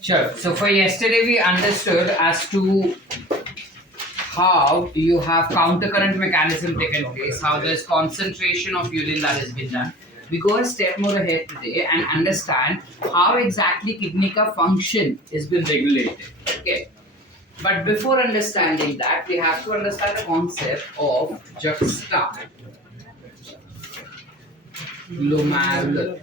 Sure. So for yesterday we understood as to how you have countercurrent mechanism taken place, how there's concentration of urine that has been done. We go a step more ahead today and understand how exactly kidney ka function is been regulated. Okay. But before understanding that, we have to understand the concept of juxtaglomerular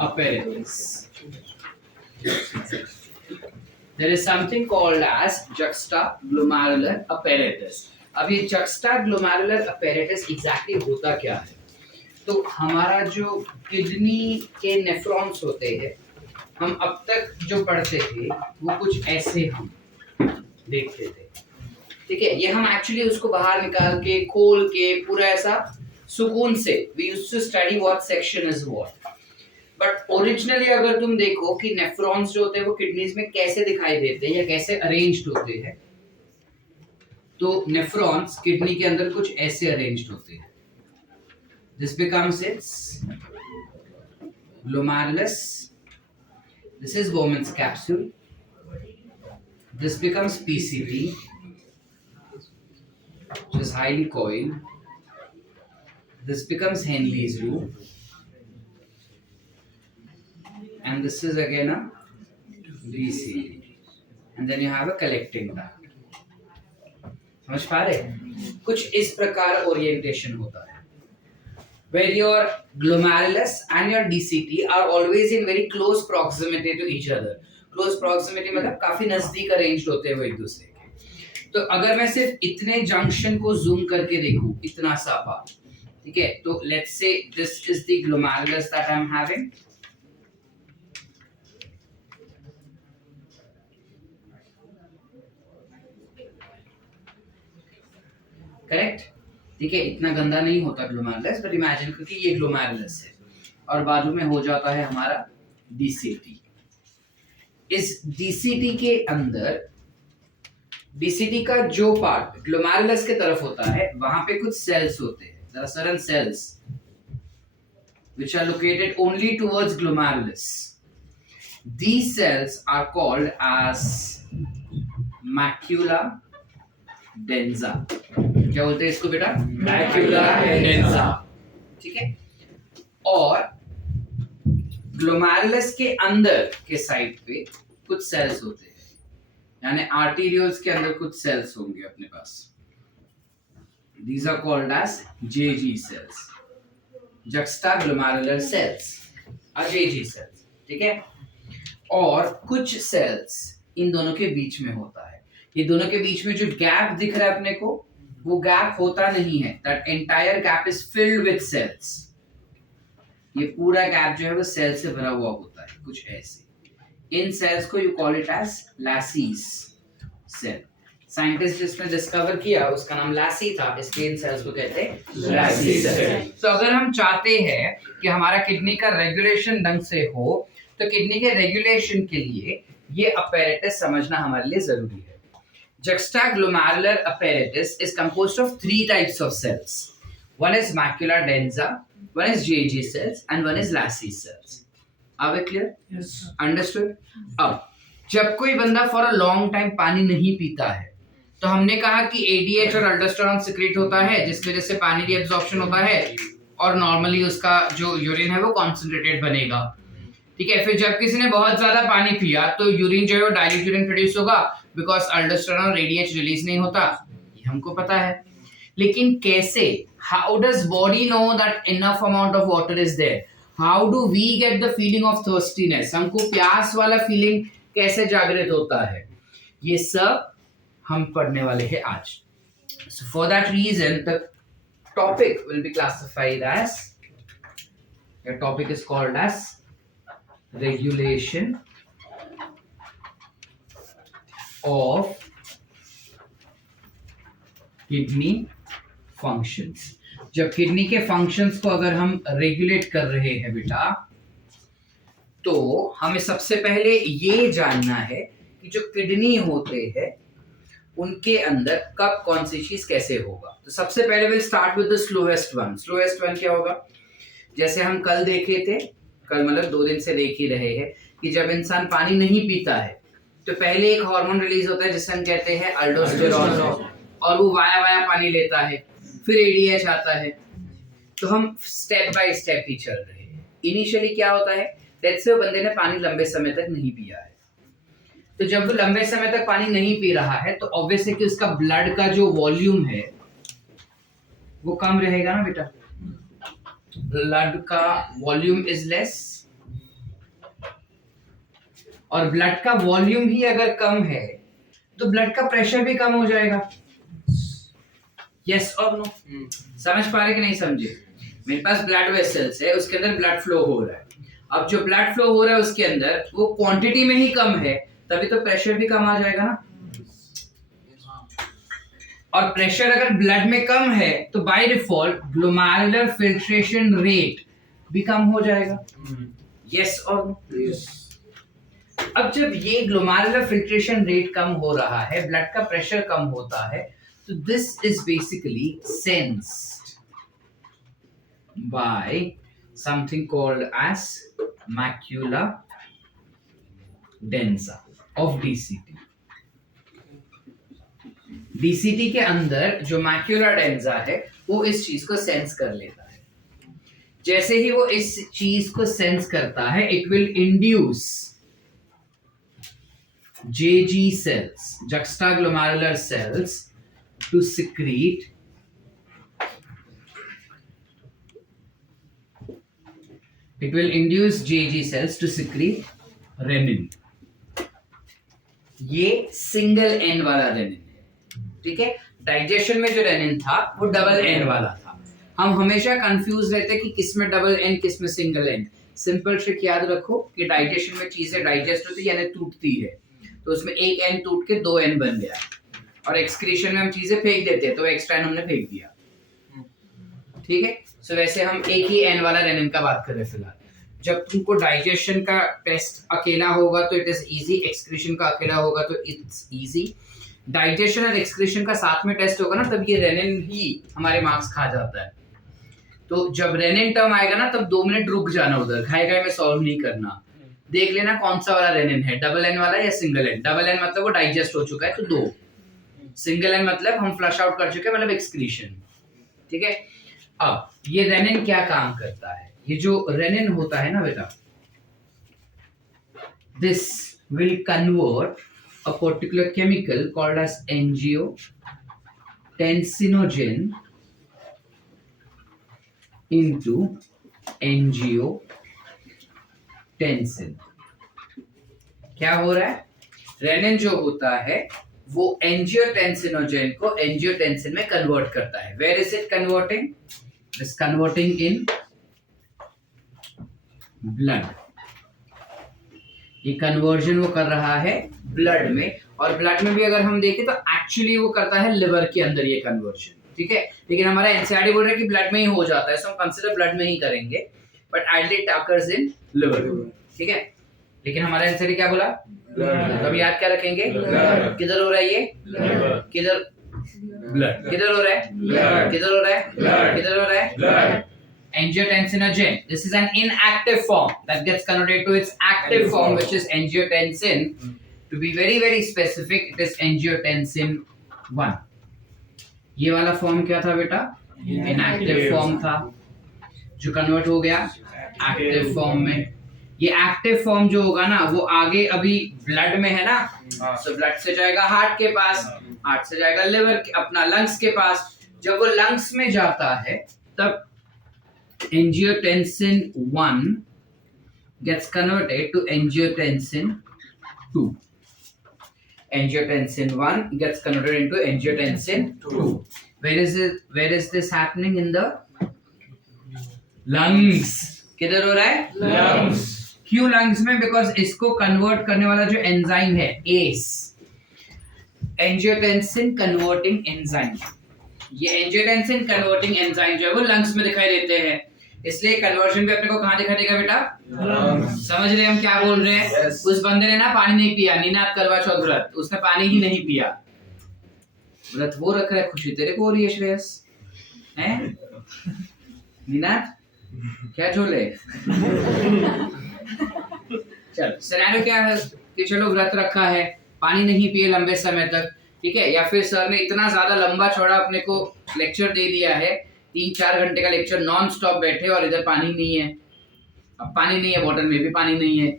apparatus. There is something called as juxtaglomerular apparatus. अब ये juxtaglomerular apparatus exactly होता क्या है? तो हमारा जो kidney के nephrons होते हैं, हम अब तक जो पढ़ते थे वो कुछ ऐसे हम देखते थे, ठीक है? ये हम एक्चुअली उसको बाहर निकाल के खोल के पूरा ऐसा सुकून से we used to study what section is what. But originally अगर तुम देखो कि नेफ्रॉन्स जो होते हैं वो किडनीज में कैसे दिखाई देते हैं या कैसे अरेंज्ड होते हैं, तो नेफ्रॉन्स किडनी के अंदर कुछ ऐसे अरेंज्ड होते हैं. This becomes its glomerulus. This is Bowman's capsule. This becomes PCP, which is highly coiled. This becomes Henle's loop. And this is again a DCD. And then you have a collecting duct. समझ पा रहे? कुछ इस प्रकार orientation होता है. Where your glomerulus and your DCT are always in very close proximity to each other. Close proximity मतलब काफी नजदीक arranged होते हैं वो एक दूसरे के. तो अगर मैं सिर्फ इतने जंक्शन को जूम करके देखूं, इतना सा पार्ट, ठीक है? तो let's say this is the glomerulus that I'm having. Correct, ठीक है? इतना गंदा नहीं होता ग्लोमेरुलस, बट इमेजिन करो कि ये ग्लोमेरुलस है और बाजू में हो जाता है हमारा डीसीटी. इस डीसीटी के अंदर डीसीटी का जो पार्ट ग्लोमेरुलस के तरफ होता है वहां पे कुछ सेल्स होते हैं. There are certain cells which are located only towards glomerulus. These cells are called as macula densa. क्या बोलते हैं इसको बेटा? मैक्यूला डेंसा, ठीक है? और ग्लोमेरुलस के अंदर के साइड पे कुछ सेल्स होते हैं, यानी आर्टेरियोल्स के अंदर कुछ सेल्स होंगे अपने पास. These are called as JG cells, juxtaglomerular cells, JG cells, ठीक है? और कुछ सेल्स इन दोनों के बीच में होता है. ये दोनों के बीच में जो गैप दिख रहा है अपने को, वो गैप होता नहीं है. That entire gap is filled with cells. ये पूरा गैप जो है वो सेल से भरा हुआ होता है, कुछ ऐसे. इन सेल्स को यू कॉल इट एज लैसीज सेल. साइंटिस्ट जिसने डिस्कवर किया उसका नाम लैसी था, इसलिए इन सेल्स को कहते हैं लैसी सेल. तो अगर हम चाहते हैं कि हमारा किडनी का रेगुलेशन ढंग से हो, तो किडनी के रेगुलेशन के लिए ये apparatus समझना हमारे लिए जरूरी है. Juxtaglomerular apparatus is composed of 3 types of cells. One is macula densa, one is JG cells, and one is Lassie cells. Are we clear? Yes. Understood? अब जब कोई बंदा for a long time पानी नहीं पीता है, तो हमने कहा कि ADH और aldosterone secrete होता है, जिसकी वजह से पानी की absorption होता है और नॉर्मली उसका जो यूरिन है वो कॉन्सेंट्रेटेड बनेगा, ठीक है? फिर जब किसी ने बहुत ज्यादा पानी पिया तो यूरिन जो है वो डाइल्यूट यूरिन प्रोड्यूस होगा, बिकॉज अल्डोस्टेरोन और ADH रिलीज नहीं होता, ये हमको पता है. लेकिन कैसे? How does body know that enough amount of water is there? How do we get the feeling of thirstiness? हमको प्यास वाला फीलिंग कैसे जागृत होता है? ये सब हम पढ़ने वाले हैं आज. So for that reason the topic will be classified as, the topic is called as regulation of kidney functions. जब किडनी के फंक्शंस को अगर हम रेगुलेट कर रहे हैं बेटा, तो हमें सबसे पहले ये जानना है कि जो किडनी होते हैं उनके अंदर कब कौन सी चीज कैसे होगा। तो सबसे पहले will start with the slowest one. Slowest one क्या होगा, जैसे हम कल देखे थे, कल मतलब 2 दिन से देख ही रहे हैं कि जब इंसान पानी नहीं पीता है तो पहले एक हार्मोन रिलीज होता है जिसे हम कहते हैं अल्डोस्टेरॉन, और वो वाया वाया पानी लेता है, फिर एडीएच आता है। तो हम स्टेप बाय स्टेप ही चल रहे हैं। इनिशियली क्या होता है, लेट्स से बंदे ने पानी लंबे समय तक नहीं पिया है, तो जब वो लंबे समय तक पानी नहीं पी रहा है तो ऑब्वियस है कि उसका ब्लड का जो वॉल्यूम है वो कम रहेगा ना बेटा। ब्लड का वॉल्यूम इज लेस, और ब्लड का वॉल्यूम ही अगर कम है तो ब्लड का प्रेशर भी कम हो जाएगा। यस और नो? समझ पा रहे कि नहीं समझे? मेरे पास ब्लड वेसल्स है, उसके अंदर ब्लड फ्लो हो रहा है। अब जो ब्लड फ्लो हो रहा है उसके अंदर वो क्वांटिटी में ही कम है, तभी तो प्रेशर भी कम आ जाएगा ना। और प्रेशर अगर ब्लड में कम है तो by default glomerular filtration rate भी कम हो जाएगा। यस और नो? अब जब ये ग्लोमेरुलर फिल्ट्रेशन रेट कम हो रहा है, ब्लड का प्रेशर कम होता है, तो this is basically sensed by something called as macula densa of DCT. DCT के अंदर जो मैक्यूला डेंसा है वो इस चीज को सेंस कर लेता है। जैसे ही वो इस चीज को सेंस करता है, it will induce JG cells, juxtaglomerular cells, to secrete JG cells to secrete renin। ये सिंगल एन वाला रेनिन है, ठीक है। डाइजेशन में जो रेनिन था वो डबल एन वाला था। हम हमेशा कंफ्यूज रहते हैं कि किसमें डबल एन किसमें सिंगल एन। सिंपल ट्रिक याद रखो कि डाइजेशन में चीजें डाइजेस्ट होती है यानी टूटती है, तो उसमें एक एन टूट के 2 एन बन गया, और एक्सक्रीशन में हम चीजें फेंक देते हैं तो एक्स्ट्रा एन हमने फेंक दिया, ठीक है। सो वैसे हम एक ही एन वाला रेनिन का बात कर रहे हैं फिलहाल। जब तुमको डाइजेशन का टेस्ट अकेला होगा तो इट इज इजी, एक्सक्रीशन का अकेला होगा तो इट्स इजी। डाइजेशन और एक्सक्रीशन का साथ में टेस्ट होगा ना, तब ये रेनिन ही हमारे मार्क्स खा जाता है। तो जब रेनिन टर्म आएगा ना तब 2 मिनट रुक जाना, उधर घाई घाई में सॉल्व नहीं करना, देख लेना कौन सा वाला रेनिन है, डबल एन वाला या सिंगल एन। डबल एन मतलब वो डाइजेस्ट हो चुका है तो 2, सिंगल एन मतलब हम फ्लश आउट कर चुके हैं, मतलब एक्सक्रीशन, ठीक है। अब ये रेनिन क्या काम करता है, ये जो रेनिन होता है ना बेटा, this will convert a particular chemical called as angiotensinogen into angiotensin. क्या हो रहा है, रेनिन जो होता है वो एंजियोटेंसिनोजेन को एंजियोटेंसिन में कन्वर्ट करता है। Where is it converting? Is converting in blood. ये कन्वर्जन वो कर रहा है ब्लड में, और ब्लड में भी अगर हम देखें तो एक्चुअली वो करता है लिवर के अंदर ये कन्वर्जन, ठीक है। लेकिन हमारा एनसीईआरटी बोल रहा है कि ब्लड में ही हो जाता है, सो हम कंसीडर ब्लड में ही करेंगे, but ideally it occurs in liver, ठीक है। लेकिन हमारा एनसीईआरटी क्या बोला, तब याद क्या रखेंगे, किधर हो रहा है ये, किधर ब्लड, किधर हो रहा है, किधर हो रहा है, किधर हो रहा है, angiotensinogen. This is an inactive form that gets converted to its active form, which is angiotensin. To be very very specific, it is angiotensin 1. ये वाला फॉर्म क्या था बेटा, इनएक्टिव फॉर्म था, जो कन्वर्ट हो गया एक्टिव फॉर्म में। ये एक्टिव फॉर्म जो होगा ना वो आगे अभी ब्लड में है ना, तो ब्लड से जाएगा हार्ट के पास, हार्ट से जाएगा लिवर के, अपना लंग्स के पास। जब वो लंग्स में जाता है तब angiotensin 1 gets converted to angiotensin 2. Angiotensin 1 gets converted into angiotensin 2. Where is this happening? In the lungs. किधर हो रहा है, lungs. क्यों lungs में? Because इसको convert करने वाला जो एंजाइम है ACE, angiotensin converting enzyme, ये एंजियोटेंसिन कन्वर्टिंग एंजाइम जो है वो लंग्स में दिखाई देते हैं, इसलिए कन्वर्जन भी अपने को कहां दिखाई देगा बेटा, समझ रहे हम क्या बोल रहे हैं। उस बंदे ने ना पानी नहीं पिया, नीनाद करवा चौथ व्रत, उसने पानी ही नहीं पिया, व्रत वो रख रहा है, खुशी तेरे को हो रही है श्रेयस, हैं? मीनाट क्या झोले? चल सिनेरियो क्या है कि चलो व्रत रखा है, पानी नहीं पिए लंबे समय तक, ठीक है, या फिर सर ने इतना ज्यादा लंबा चौड़ा अपने को लेक्चर दे दिया है, 3-4 घंटे का लेक्चर नॉन स्टॉप बैठे और इधर पानी नहीं है, अब पानी नहीं है, बॉटल में भी पानी नहीं है,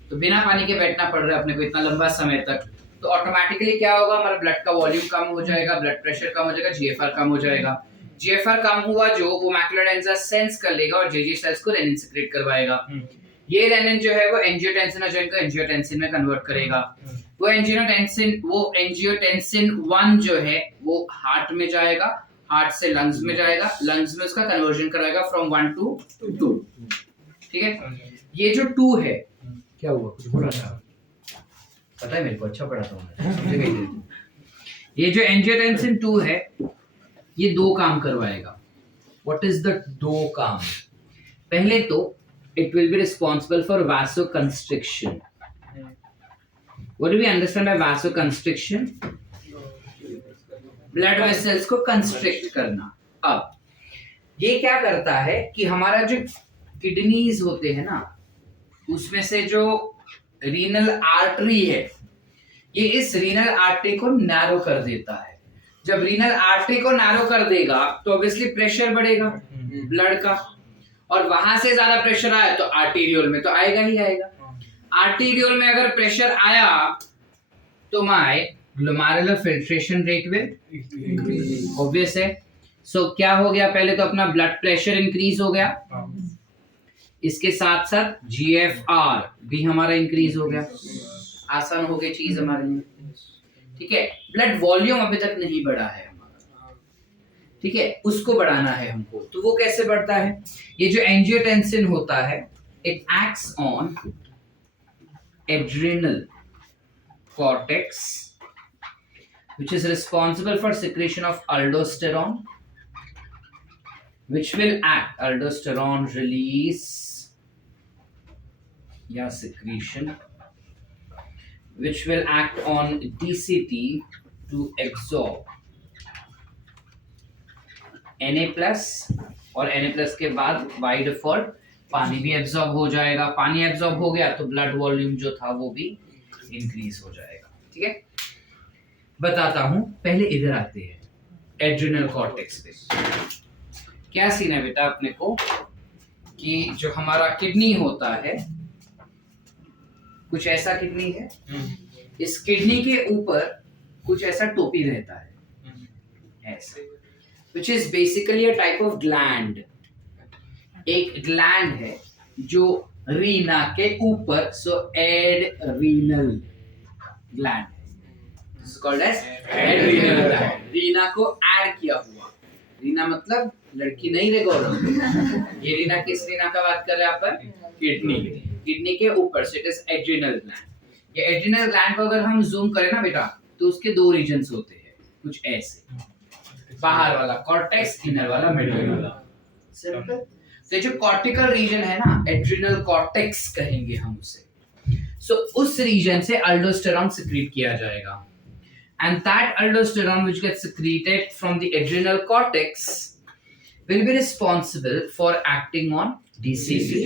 तो बिना पानी के बैठना पड़ रहा है अपने को इतना लंबा समय तक, तो ऑटोमेटिकली क्या होगा, हमारा ब्लड का वॉल्यूम कम हो जाएगा, ब्लड प्रेशर कम हो जाएगा, जीएफआर कम हो जाएगा। जीएफआर कम हुआ जो वो मैकुलर एंजाइम सेंस कर लेगा और जेजी सेल्स को रेनिन सिक्रेट करवाएगा। ये रेनिन जो है वो एंजियोटेंसिनोजन को एंजियोटेंसिन में कन्वर्ट करेगा। वो एंजियोटेंसिन 1 जो है वो हार्ट में जाएगा, हार्ट से लंग्स में जाएगा, लंग्स में उसका कन्वर्जन कराएगा फ्रॉम 1 to 2, ठीक है। ये जो 2 है, क्या हुआ, कुछ बोला था, पता है मेरे को, अच्छा पढ़ा था मैं। ये जो एंजियोटेंसिन 2 है ये 2 काम करवाएगा। व्हाट इज द 2 काम? पहले तो it will be responsible for vasoconstriction. What do we understand by vasoconstriction? Blood vessels को constrict करना। अब ये क्या करता है कि हमारा जो किडनीज होते हैं ना, उसमें से जो रीनल आर्टरी है, ये इस रीनल आर्टरी को नैरो कर देता है। जब रीनल आर्टरी को नैरो कर देगा तो ऑब्वियसली प्रेशर बढ़ेगा ब्लड का, और वहां से ज्यादा प्रेशर आया तो आर्टेरियोल में तो आएगा ही आएगा। आर्टेरियोल में अगर प्रेशर आया तो my glomerular filtration rate will obvious है। सो क्या हो गया, पहले तो अपना ब्लड प्रेशर इंक्रीज हो गया, इसके साथ साथ जीएफआर भी हमारा इंक्रीज हो गया, आसान हो गई चीज हमारे लिए, ठीक है। ब्लड वॉल्यूम अभी तक नहीं बढ़ा है हमारा, ठीक है, उसको बढ़ाना है हमको। तो वो कैसे बढ़ता है? ये जो एंजियोटेंसिन होता है, it acts on adrenal cortex which is responsible for secretion of aldosterone, which will act aldosterone release या secretion, which will act on DCT to absorb Na+ और Na+ के बाद बाय डिफॉल्ट पानी भी एब्जॉर्ब हो जाएगा। पानी एब्जॉर्ब हो गया तो ब्लड वॉल्यूम जो था वो भी इंक्रीज हो जाएगा, ठीक है। बताता हूं, पहले इधर आते हैं एड्रिनल कॉर्टेक्स पे। क्या सीन है बेटा अपने को कि जो हमारा किडनी होता है, कुछ ऐसा किडनी है, इस किडनी के ऊपर कुछ ऐसा टोपी रहता है ऐसे, which is basically a type of gland। एक ग्लैंड है जो रीना के ऊपर, सो एड्रीनल ग्लैंड है, this is called as adrenal gland। Reena को ऐड किया हुआ, रीना मतलब लड़की नहीं रे गौरव, ये रीना किस रीना का बात कर रहे हैं आप पर? किडनी के ऊपर, so it is adrenal gland। ये एड्रिनल ग्लैंड को अगर हम जूम करें ना बेटा, तो उसके 2 रीजन्स होते हैं कुछ ऐसे, बाहर वाला कॉर्टेक्स, इनर वाला मिडल वाला, सिंपल। तो जो कॉर्टिकल रीजन है ना, एड्रिनल कॉर्टेक्स कहेंगे हम उसे। सो उस रीजन से अल्डोस्टेरॉन सिक्रीट किया जाएगा, and that aldosterone which gets secreted from the adrenal cortex will be responsible for acting on DCT।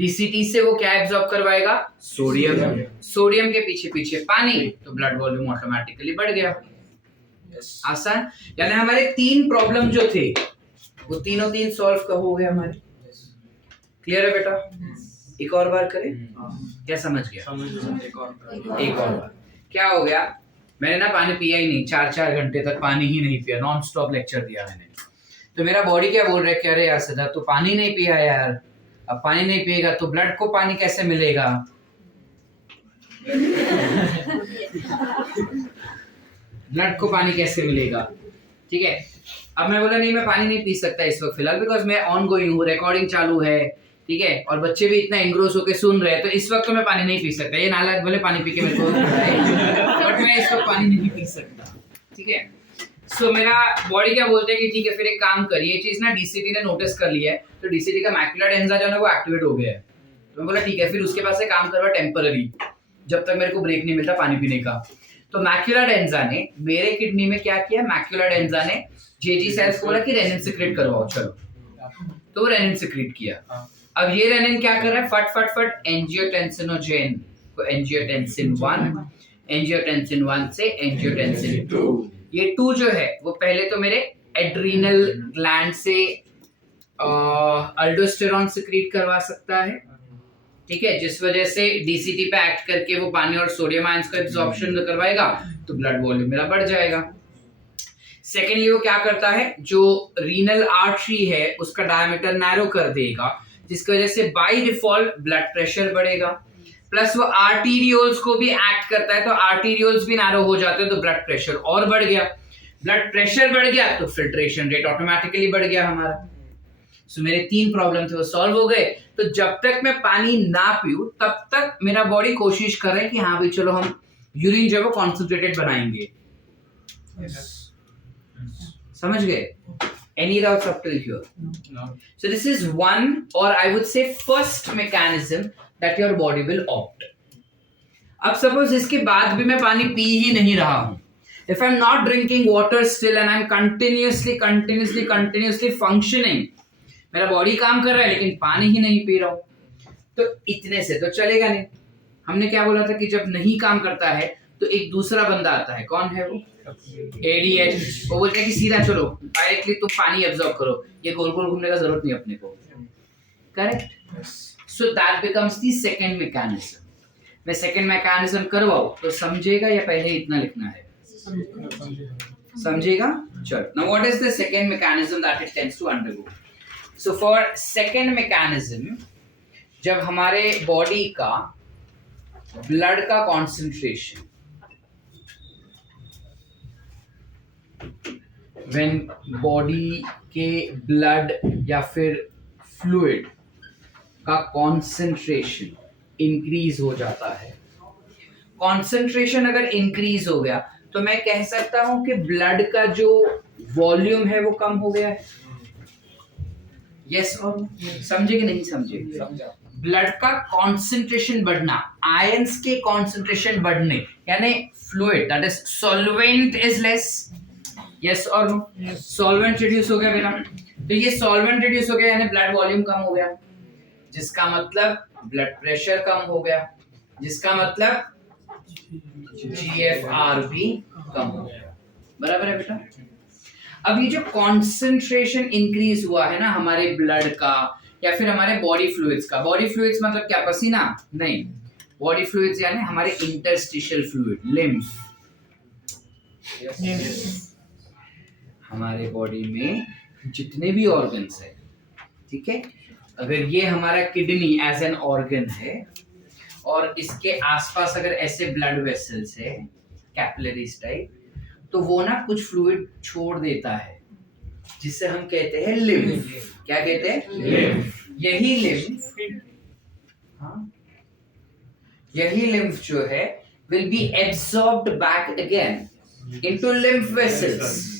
DCT से वो क्या एब्जॉर्ब करवाएगा? सोडियम। सोडियम के पीछे पीछे पानी, तो ब्लड वॉल्यूम ऑटोमेटिकली बढ़ गया। आसान, यानी हमारे 3 प्रॉब्लम जो थे वो तीनों 3 सॉल्व हो गए हमारे। क्लियर है बेटा? एक और बार करें, क्या समझ गया? एक और बार। क्या हो गया, मैंने ना पानी पिया ही नहीं, 4-4 घंटे तक पानी ही नहीं पिया, नॉन स्टॉप लेक्चर दिया मैंने, तो मेरा बॉडी क्या बोल रहा है कि अरे यार सिद्धार्थ तो पानी नहीं पिया यार, अब पानी नहीं पिएगा तो ब्लड को पानी कैसे मिलेगा? ब्लड को पानी कैसे मिलेगा? ठीक है, अब मैं बोला नहीं मैं पानी नहीं पी सकता इस वक्त फिलहाल, बिकॉज मैं ऑन गोइंग हूँ, रिकॉर्डिंग चालू है, ठीक है, और बच्चे भी इतना एंग्रोस होके सुन रहे हैं, तो इस वक्त तो मैं पानी नहीं पी सकता। ये नालायक बोले पानी पी के मेरे को बट मैं इस वक्त पानी नहीं पी सकता, ठीक है। सो मेरा बॉडी क्या बोलते हैं कि ठीक है फिर एक काम करिए, ये चीज ना डीसीटी ने नोटिस कर लिया है, तो डीसीटी का मैकुलर एंजाइम जो है वो एक्टिवेट हो गया है। तो मैं बोला ठीक है, फिर उसके पास से काम करवा टेम्पररी, जब तक मेरे को ब्रेक नहीं मिलता पानी पीने का। तो मैक्यूला डेंजा ने मेरे किडनी में क्या किया, मैक्यूला डेंजा ने जेजी सेल्स को बोला कि रेनिन सिक्रेट करवाओ, चलो, तो वो रेनिन सिक्रेट किया। अब ये रेनिन क्या कर रहा है, फट फट फट एंजियोटेंसिनोजेन को एंजियोटेंसिन 1, एंजियोटेंसिन 1 से एंजियोटेंसिन 2, ये 2 जो है वो पहले तो मेरे एड्रीनल ग्लैंड से अल्डोस्टेरॉन सिक्रीट करवा सकता है, ठीक है, जिस वजह से डीसीटी पे एक्ट करके वो पानी और सोडियम आयंस का एब्जॉर्प्शन करवाएगा, तो ब्लड वॉल्यूम मेरा बढ़ जाएगा। सेकेंडली वो क्या करता है, जो रीनल आर्टरी है उसका डायमीटर नैरो कर देगा, जिसकी वजह से बाय डिफॉल्ट ब्लड प्रेशर बढ़ेगा, प्लस वो आर्टीरियोल्स को भी एक्ट करता है, तो आर्टीरियोल्स भी नैरो हो जाते हैं, तो ब्लड प्रेशर और बढ़ गया। ब्लड प्रेशर बढ़ गया तो फिल्ट्रेशन रेट ऑटोमेटिकली बढ़ गया हमारा। सो मेरे 3 प्रॉब्लम थे वो सॉल्व हो गए। तो जब तक मैं पानी ना पीऊं तब तक मेरा बॉडी कोशिश कर रहा है कि हाँ भाई चलो हम यूरिन जो है वो कॉन्सेंट्रेटेड बनाएंगे। समझ गए? Any doubts up till here? No. So this is one, or I would say first mechanism that your body will opt. अब suppose इसके बाद भी मैं पानी पी ही नहीं रहा हूं, if I'm not drinking water still and I'm continuously functioning, मेरा बॉडी काम कर रहा है लेकिन पानी ही नहीं पी रहा हूं, तो इतने से तो चलेगा नहीं। हमने क्या बोला था कि जब नहीं काम करता है तो एक दूसरा बंदा आता है, कौन है वो? ADH। वो बोलता है कि सीधा चलो डायरेक्टली तुम पानी एब्जॉर्ब करो, ये गोल गोल घूमने का जरूरत नहीं अपने को, correct? So that becomes the second mechanism. मैं सेकंड मैकेनिज्म करवाऊं तो समझेगा या पहले इतना लिखना है? समझेगा। चलो, now what is the second mechanism that it tends to undergo? So for second mechanism, जब हमारे बॉडी का ब्लड का कॉन्सेंट्रेशन, व्हेन बॉडी के ब्लड या फिर फ्लूइड का कॉन्सेंट्रेशन इंक्रीज हो जाता है, कॉन्सेंट्रेशन अगर इंक्रीज हो गया तो मैं कह सकता हूं कि ब्लड का जो वॉल्यूम है वो कम हो गया है। यस और समझे कि नहीं समझे? ब्लड का कॉन्सेंट्रेशन बढ़ना, आयंस के कॉन्सेंट्रेशन बढ़ने, यानी fluid that is solvent is less. Yes और नो? सॉल्वेंट रिड्यूस हो गया मेरा, तो ये सॉल्वेंट रिड्यूस हो गया यानी ब्लड वॉल्यूम कम हो गया, जिसका मतलब ब्लड प्रेशर कम हो गया, जिसका मतलब GFR भी कम हो गया। बराबर है बेटा? अब ये जो कॉन्सेंट्रेशन इंक्रीज हुआ है ना हमारे ब्लड का या फिर हमारे बॉडी फ्लूइड्स का, बॉडी फ्लूइड्स मतलब क्या, पसीना नहीं, बॉडी फ्लूइड्स यानी हमारे इंटरस्टिशियल फ्लूइड, लिम्फ। हमारे बॉडी में जितने भी ऑर्गन्स है, ठीक है, अगर ये हमारा किडनी एज एन ऑर्गन है और इसके आसपास अगर ऐसे ब्लड वेसल्स है कैपिलरीज टाइप, तो वो ना कुछ फ्लूइड छोड़ देता है जिससे हम कहते हैं लिम्फ। क्या कहते हैं? लिम्फ। यही लिम्फ, हाँ, यही लिम्फ जो है will be absorbed back again into lymph vessels.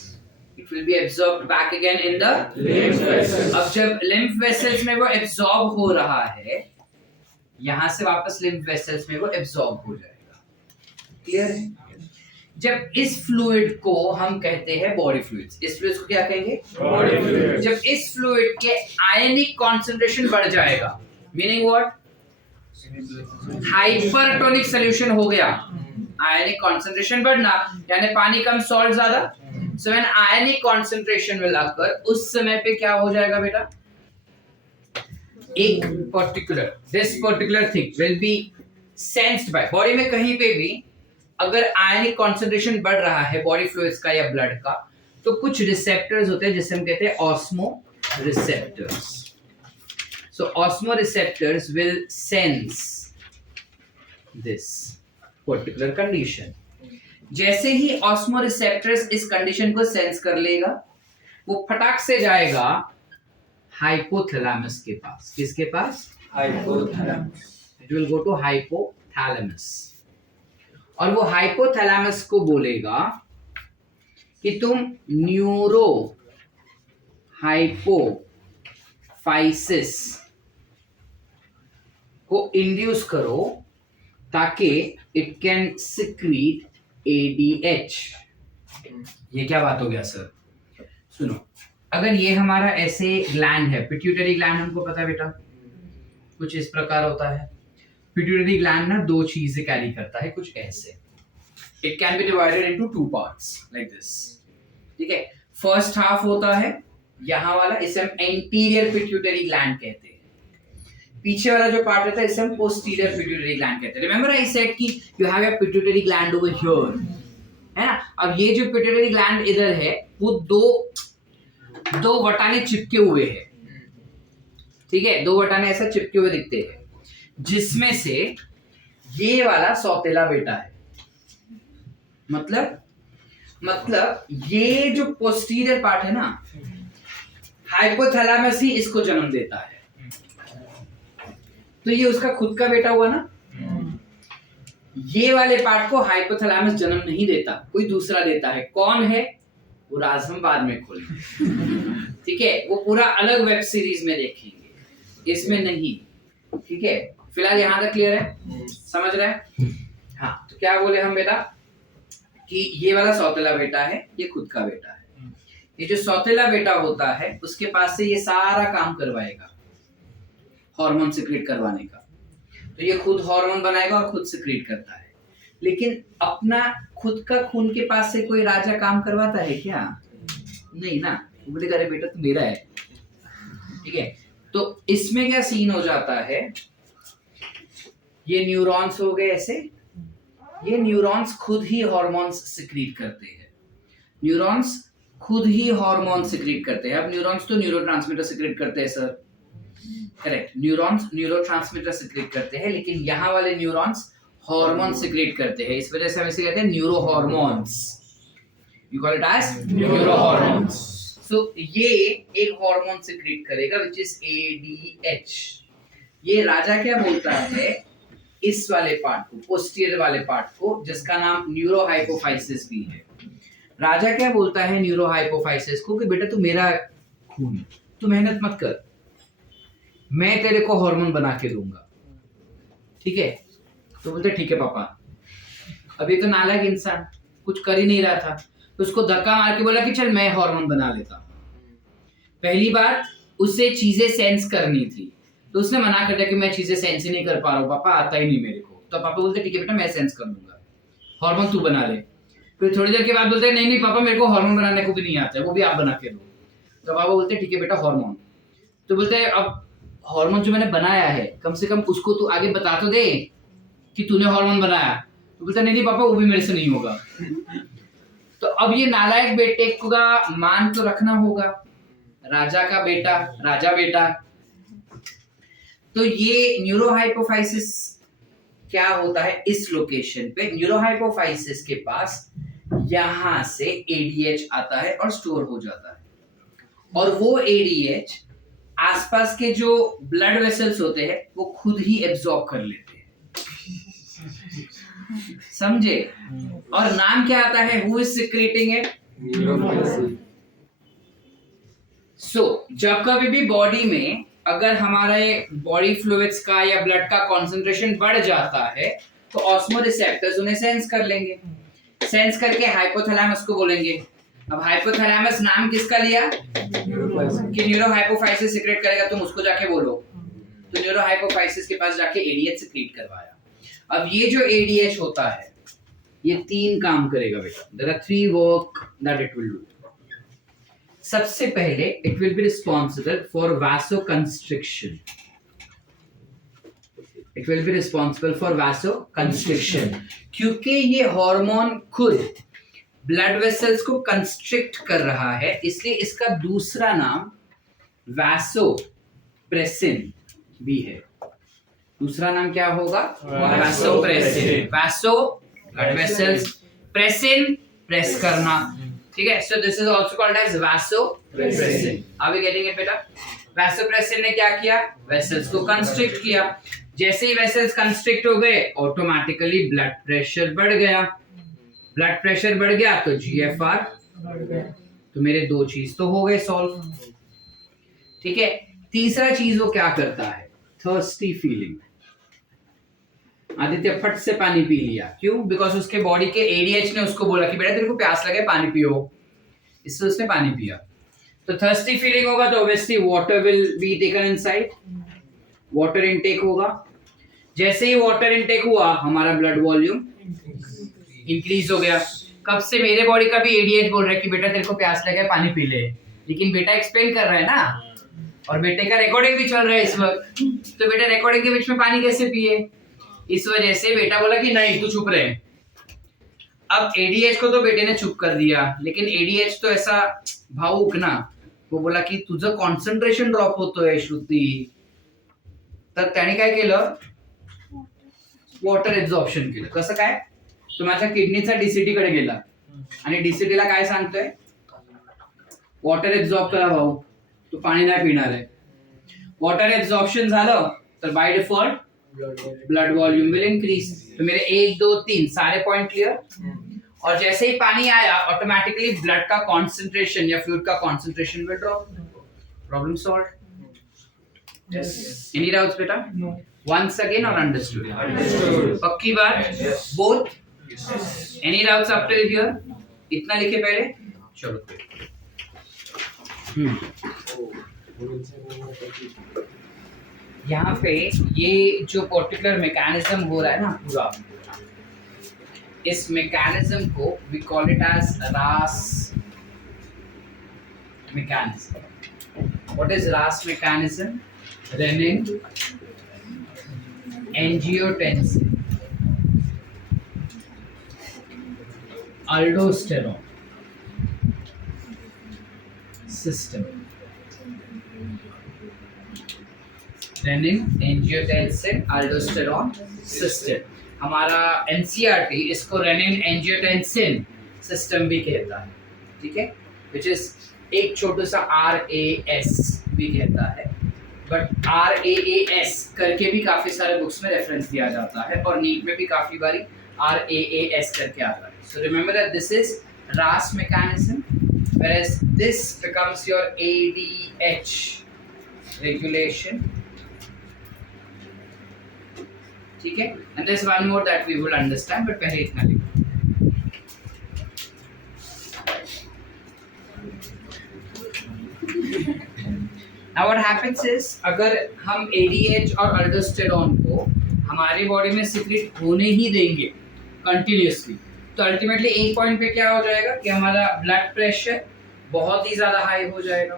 It will be absorbed back again in the lymph vessels. अब जब lymph vessels में वो absorb हो रहा है, यहां से वापस lymph vessels में वो absorb हो जाएगा। क्लियर है? जब इस फ्लूइड को हम कहते हैं बॉडी फ्लूइड्स, इस फ्लूइड को क्या कहेंगे? Body fluid. जब इस फ्लूइड के आयनिक कॉन्सेंट्रेशन बढ़ जाएगा, मीनिंग व्हाट? हाइपरटोनिक सॉल्यूशन हो गया, आयनिक कॉन्सेंट्रेशन बढ़ना यानी पानी कम सॉल्ट ज्यादा, so when ionic concentration will occur, उस समय पे क्या हो जाएगा बेटा? एक this particular thing will be sensed by body में, कहीं पे भी अगर आयनिक कॉन्सेंट्रेशन बढ़ रहा है बॉडी फ्लूइड्स का या ब्लड का, तो कुछ रिसेप्टर्स होते हैं जिसे हम कहते हैं osmo receptors. So osmo receptors will sense this particular condition. जैसे ही ऑस्मो रिसेप्टर्स इस कंडीशन को सेंस कर लेगा, वो फटाक से जाएगा हाइपोथैलेमस के पास। किसके पास? Hypothalamus. It will go to hypothalamus, और वो हाइपोथैलेमस को बोलेगा कि तुम न्यूरो हाइपोफाइसिस को इंड्यूस करो ताकि इट कैन सिक्रीट ADH। ये क्या बात हो गया सर? सुनो, अगर ये हमारा ऐसे ग्लैंड है, पिट्यूटरी ग्लैंड हमको पता है बेटा, कुछ इस प्रकार होता है। पिट्यूटरी ग्लैंड ना दो चीजें कैरी करता है, कुछ ऐसे। It can be divided into two parts like this, ठीक है। फर्स्ट हाफ होता है यहाँ वाला, इसे हम एंटीरियर पिट्यूटरी ग्लैंड कहते हैं। पीछे वाला जो पार्ट रहता है इसे हम पोस्टीरियर पिट्यूटरी ग्लैंड कहते हैं। रिमेंबर आई सेड कि you have a pituitary gland over here, है ना। अब ये जो पिट्यूटरी ग्लैंड इधर है वो दो वटाने चिपके हुए हैं, ठीक है। दो वटाने ऐसा चिपके हुए दिखते हैं, जिसमें से ये वाला सौतेला बेटा है। मतलब ये जो पोस्टीरियर पार्ट है ना, हाइपोथैलेमस ही इसको जन्म देता है। तो ये उसका खुद का बेटा हुआ ना। ये वाले पार्ट को हाइपोथैलेमस जन्म नहीं देता, कोई दूसरा देता है। कौन है वो राज हम बाद में खोलेंगे, ठीक है। वो पूरा अलग वेब सीरीज में देखेंगे, इसमें नहीं, ठीक है। फिलहाल यहाँ तक क्लियर है, समझ रहे हैं? हाँ, तो क्या बोले हम बेटा कि ये वाला सौतेला बेटा है, ये खुद का बेटा है। ये जो सौतेला बेटा होता है उसके पास से ये सारा काम करवाएगा हार्मोन सिक्रीट करवाने का। तो ये खुद हार्मोन बनाएगा और खुद सिक्रीट करता है। लेकिन अपना खुद का खून के पास से कोई राजा काम करवाता है क्या? नहीं ना। बोलेगा अरे बेटा तू मेरा है, ठीक है। तो इसमें क्या सीन हो जाता है, ये न्यूरॉन्स हो गए ऐसे, ये न्यूरॉन्स खुद ही हार्मोन्स सिक्रीट करते हैं। न्यूरॉन्स खुद ही हार्मोन सिक्रीट करते हैं। अब न्यूरॉन्स तो न्यूरोट्रांसमीटर सिक्रीट करते हैं sir, correct. Neurons neurotransmitter secrete करते हैं, लेकिन यहाँ वाले न्यूरॉन्स हार्मोन सिक्रीट करते हैं। इस वजह से हम इसे कहते हैं neurohormones. You call it as neurohormones. So ये एक हार्मोन सिक्रीट करेगा व्हिच इज ADH। ये राजा क्या बोलता है इस वाले पार्ट को, पोस्टीरियर वाले पार्ट को, जिसका नाम न्यूरोहाइपोफाइसिस भी है। राजा क्या बोलता है न्यूरोहाइपोफाइसिस को कि बेटा तू मेरा खून है, तू मेहनत मत कर, मैं तेरे को हार्मोन बना के दूंगा, ठीक है। तो बोलते ठीक है पापा। अब ये तो नालायक इंसान कुछ कर ही नहीं रहा था, तो उसको धक्का मार के बोला कि चल मैं हार्मोन बना लेता हूँ। पहली बात उसे चीजें सेंस करनी थी, तो उसने मना कर दिया कि मैं चीजें सेंस ही नहीं कर पा रहा हूँ पापा, आता ही नहीं मेरे को। तो पापा बोलते ठीक है बेटा मैं सेंस कर लूंगा, हार्मोन तू बना ले। फिर थोड़ी देर के बाद बोलते नहीं पापा मेरे को हार्मोन बनाने को भी नहीं आता है, वो भी आप बना के दो। तो पापा बोलते ठीक है बेटा हार्मोन। तो बोलते अब हार्मोन जो मैंने बनाया है कम से कम उसको तू आगे बता तो दे कि तूने हार्मोन बनाया। तो बोलता नहीं पापा वो भी मेरे से नहीं होगा। तो अब ये नालायक बेटे का मान तो रखना होगा, राजा का बेटा, राजा बेटा। तो ये न्यूरोहाइपोफाइसिस क्या होता है इस लोकेशन पे, न्यूरोहाइपोफाइसिस के पास यहां से ADH आता है और स्टोर हो जाता है। और वो ADH आसपास के जो ब्लड वेसल्स होते हैं वो खुद ही एब्जॉर्ब कर लेते हैं, समझे। और नाम क्या आता है, हु इज सिक्रेटिंग इट। सो जब कभी भी बॉडी में अगर हमारे बॉडी फ्लूइड्स का या ब्लड का कंसंट्रेशन बढ़ जाता है तो ऑस्मोरिसेप्टर्स उन्हें सेंस कर लेंगे, सेंस करके हाइपोथैलेमस को बोलेंगे। अब हाइपोथैलेमस नाम किसका लिया कि न्यूरोहाइपोफाइसिस सिक्रेट करेगा, तुम उसको जाके बोलो। तो न्यूरोहाइपोफाइसिस के पास जाके ADH सिक्रेट करवाया। अब ये जो ADH होता है ये 3 काम करेगा बेटा। There are 3 work that it will do. सबसे पहले it will be responsible for vasoconstriction। It will be responsible for vasoconstriction, क्योंकि ये हार्मोन खुद ब्लड वेसल्स को कंस्ट्रिक्ट कर रहा है, इसलिए इसका दूसरा नाम वैसोप्रेसिन भी है। दूसरा नाम क्या होगा, vasopressin. Vaso blood vessels, pressin press करना, ठीक है। So this is also called as vasopressin. Are we getting it बेटा? वैसोप्रेसिन ने क्या किया, वेसल्स को कंस्ट्रिक्ट किया। जैसे ही वेसल्स कंस्ट्रिक्ट हो गए ऑटोमेटिकली ब्लड प्रेशर बढ़ गया। ब्लड प्रेशर बढ़ गया तो GFR बढ़ गया। तो मेरे 2 चीज तो हो गए सॉल्व, ठीक है। तीसरा चीज वो क्या करता है, थर्स्टी फीलिंग। आदित्य फट से पानी पी लिया, क्यों? बिकॉज उसके बॉडी के एडीएच ने उसको बोला कि बेटा तेरे को प्यास लगे, पानी पियो, इससे उसने पानी पिया। तो थर्स्टी फीलिंग होगा तो obviously water will be taken inside, water intake होगा। जैसे ही वाटर इनटेक हुआ हमारा ब्लड वॉल्यूम इंक्रीज हो गया। कब से मेरे बॉडी का भी एडीएच बोल रहा है कि बेटा तेरे को प्यास लगे, पानी पी ले, लेकिन बेटा एक्सप्लेन कर रहा है ना, और बेटे का रिकॉर्डिंग भी चल रहा है इस वक्त, तो बेटा रिकॉर्डिंग के बीच में पानी कैसे पिए? इस वजह से बेटा बोला कि नहीं तू चुप रहे। अब एडीएच को तो बेटे ने चुप कर दिया, लेकिन एडीएच तो ऐसा भावुक ना, वो बोला की तुझं कॉन्सन्ट्रेशन ड्रॉप होतोय श्रुती, तर त्याने काय केलं, वॉटर एब्झॉर्प्शन केलं। कसं काय? तो माझ्या किडनीचा डीसीटी कडे गेला आणि डीसीटी ला काय सांगतोय, वॉटर एब्झॉर्ब करा भाऊ, तू पाणी नाही पिणार आहे। वॉटर एब्जॉर्प्शन झालं तर by default blood volume will increase. तो मेरे 1 2 3 सारे पॉइंट क्लियर। और जैसे ही पानी आया ऑटोमेटिकली ब्लड का कंसंट्रेशन या फ्लूइड का concentration will drop. Problem solve. Any doubts बेटा? वंस अगेन और अंडरस्टूड? पक्की बात? Both? Any doubts up till here? इतना लिखे पहले, चलो। यहाँ पे ये जो पर्टिकुलर मैकेनिज्म हो रहा है ना पूरा, इस मैकेनिज्म को वी कॉल इट एज रास मैकेनिज्म। व्हाट इज रास mechanism? Renin angiotensin aldosterone system, renin angiotensin aldosterone system। हमारा एनसीईआरटी इसको रेनिन एंजियोटेंसिन सिस्टम भी कहता है, ठीक है, विच इज एक छोटा सा RAS भी कहता है, बट RAAS करके भी काफी सारे बुक्स में रेफरेंस दिया जाता है और नीट में भी काफी बारी RAAS करके आता है। So remember that this is RAS mechanism, whereas this becomes your ADH regulation, ठीक है। And there's one more that we will understand, but पहले इतना लिखो। Now what happens is अगर हम ADH और अल्डोस्टेरोन को हमारी बॉडी में सिक्रीट होने ही देंगे कंटिन्यूअसली, तो अल्टीमेटली एक पॉइंट पे क्या हो जाएगा कि हमारा ब्लड प्रेशर बहुत ही ज्यादा हाई हो जाएगा।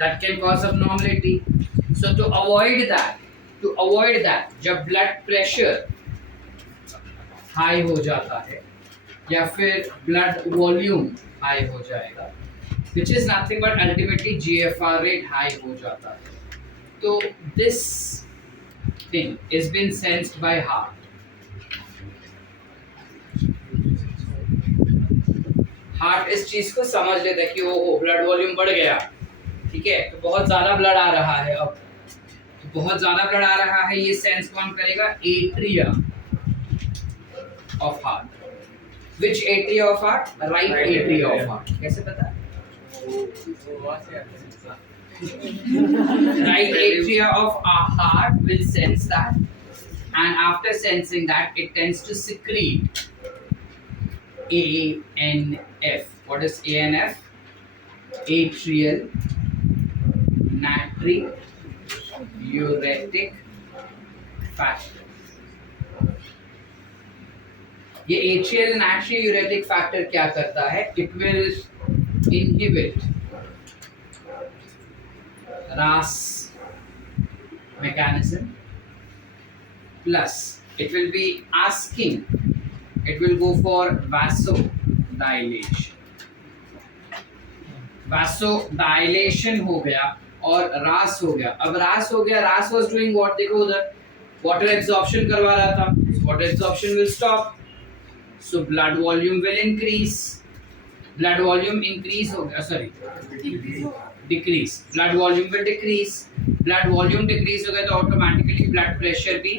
That can cause abnormality. So to avoid that जब ब्लड प्रेशर हाई हो जाता है या फिर ब्लड वॉल्यूम हाई हो जाएगा, which is nothing but ultimately GFR rate high हो जाता है, तो this thing is been sensed by heart। Heart इस चीज को समझ लेता है कि ओ ब्लड वॉल्यूम बढ़ गया, ठीक है, तो बहुत ज्यादा ब्लड आ रहा है। अब तो बहुत ज्यादा ब्लड आ रहा है, ये सेंस कौन करेगा? Atria of heart. Which atria of heart? Right atria of heart. कैसे पता? Right atria of our heart will sense that, and after sensing that it tends to secrete ANF. What is ANF? Atrial natriuretic factor। ये atrial natriuretic factor क्या करता है? It will inhibit RAS mechanism, plus it will be asking, it will go for vasodilation। vasodilation हो गया और RAS हो गया। अब RAS हो गया, RAS was doing what? देखो उधर water absorption करवा रहा था, water absorption will stop, so blood volume will increase। blood volume increase हो गया, sorry decrease, blood volume will decrease। blood volume decrease हो गया तो ऑटोमेटिकली blood pressure भी,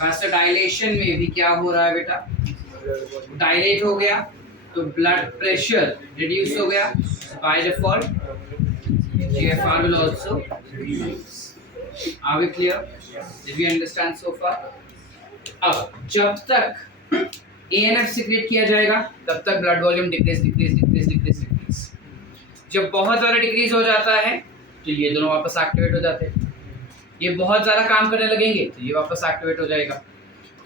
vasodilation में भी क्या हो रहा है बेटा? dilate हो गया तो blood pressure reduce हो गया, by default GFR will also reduce। Are we clear? Did we understand so far? अब जब तक ANF सिक्रेट किया जाएगा तब तक ब्लड वॉल्यूम डिक्रीज। जब बहुत ज़्यादा डिक्रीज हो जाता है तो ये दोनों वापस एक्टिवेट हो जाते हैं। ये बहुत ज़्यादा काम करने लगेंगे तो ये वापस एक्टिवेट हो जाएगा।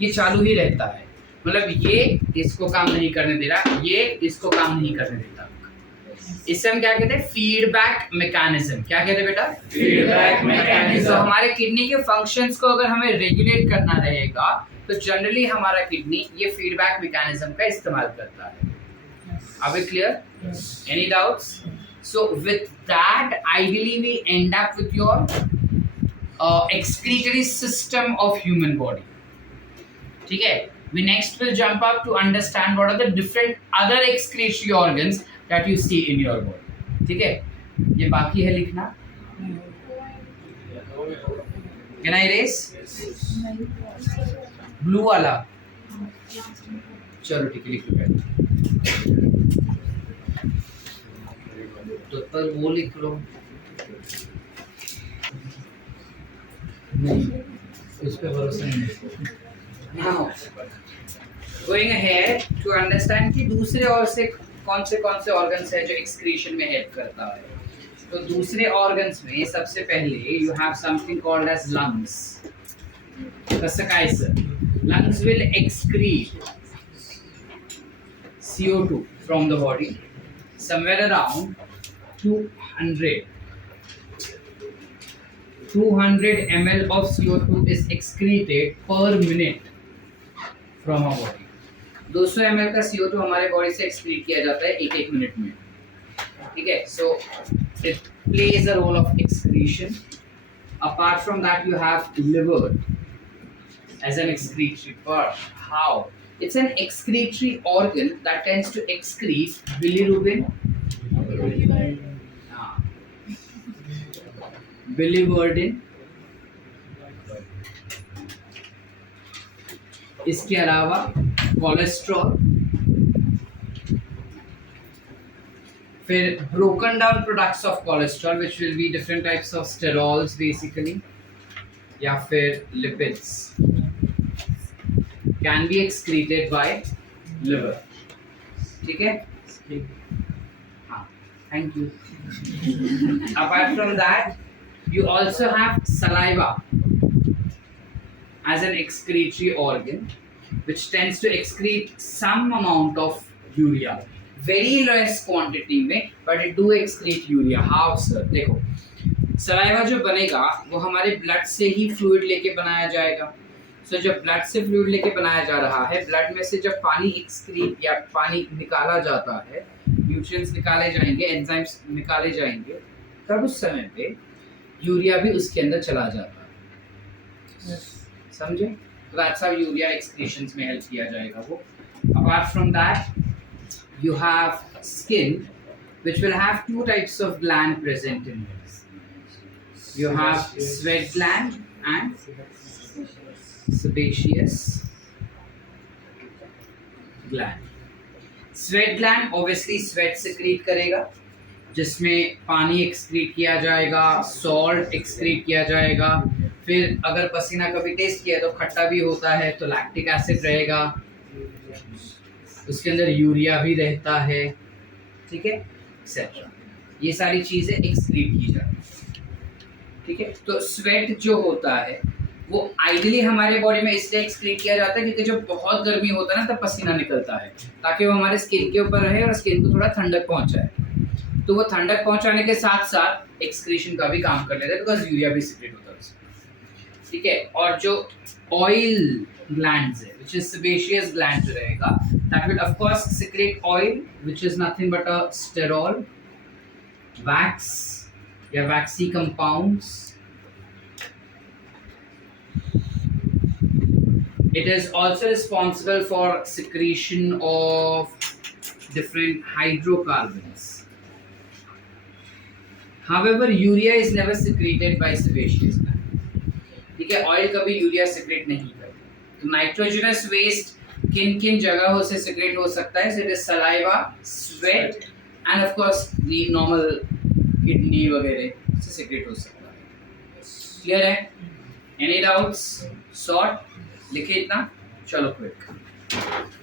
ये चालू ही रहता है, मतलब ये इसको काम नहीं करने दे रहा, ये इसको काम नहीं करने देता। इससे हम क्या कहते हैं? Feedback mechanism. क्या कहते हैं बेटा? Feedback mechanism. तो हमारे किडनी के फंक्शंस को अगर हमें रेगुलेट करना रहेगा तो जनरली हमारा किडनी ये फीडबैक मैकेनिज्म का इस्तेमाल करता है। Are we clear? Any doubts? So with that, ideally we end up with your excretory system of human body. ठीक है? We next will jump up to understand what are the different other excretory organs that you see in your body. ठीक है? ये बाकी है लिखना. Can I erase? Blue वाला. चलो ठीक है, लिख लो. तो पर वो लिख लो. नहीं, उस पे भरोसा नहीं. Now, going ahead to understand कि दूसरे और से कौन से ऑर्गन्स है जो एक्सक्रीशन में हेल्प करता है. तो दूसरे ऑर्गन्स में सबसे पहले you have something called as lungs. Kasakaisa. Lungs will excrete CO2 from the body. Somewhere around 200 ml of CO2 is excreted per minute from our body. 200 ml का CO2 हमारे बॉडी से एक्सक्रीट किया जाता है एक मिनट में. ठीक है, so it plays a role of excretion. Apart from that, you have liver as an excretory part. How? It's an excretory organ that tends to excrete bilirubin, biliverdin. इसके अलावा कोलेस्ट्रॉल, फिर broken down products of cholesterol which will be different types of sterols basically, या फिर lipids can be excreted by liver. ठीक है? हाँ, thank you. Apart from that, you also have saliva as an excretory organ which tends to excrete some amount of urea. Very less quantity में, but it do excrete urea. How sir? देखो, saliva जो बनेगा वो हमारे blood से ही fluid लेके बनाया जाएगा. So जब blood से fluid लेके बनाया जा रहा है, blood में से जब पानी excrete या पानी निकाला जाता है, nutrients निकाले जाएंगे, enzymes निकाले जाएंगे, तब उस समय पे यूरिया भी उसके अंदर चला जाता है. समझे? So that's how urea excretions में help किया जाएगा वो. Apart from that, you have skin which will have two types of gland present in it. You have sweat gland and sebaceous gland. Sweat gland obviously sweat secrete करेगा, जिसमें पानी excrete किया जाएगा, salt excrete किया जाएगा, फिर अगर पसीना कभी टेस्ट किया तो खट्टा भी होता है तो लैक्टिक एसिड रहेगा, उसके अंदर यूरिया भी रहता है. ठीक है, एक्सेट्रा. ये सारी चीजें एक्सक्रीट की जाती है. ठीक है, तो स्वेट जो होता है वो आइडियली हमारे बॉडी में इसलिए एक्सक्रीट किया जाता है क्योंकि जब बहुत गर्मी होता है ना तब पसीना निकलता है, ताकि वो हमारे स्किन के ऊपर रहे और स्किन को थोड़ा ठंडक पहुंचाए. तो वो ठंडक पहुंचाने के साथ साथ एक्सक्रीशन का भी काम कर लेता है, बिकॉज यूरिया भी सिक्रेट होता है उसमें. ठीक है, और जो ऑयल ग्लैंड्स है which is sebaceous gland जो रहेगा, that will of course secrete oil which is nothing but a sterol, wax या waxy compounds. It is also responsible for secretion of different hydrocarbons. However, urea is never secreted by sebaceous gland. ठीक है, oil कभी urea secrete नहीं करता. तो nitrogenous waste किन जगहों से सिक्रेट हो सकता है? It is saliva, sweat end of course the normal kidney वगैरह से सिक्रेट हो सकता है. क्लियर है? Any doubts? शॉर्ट लिखे इतना, चलो क्विक।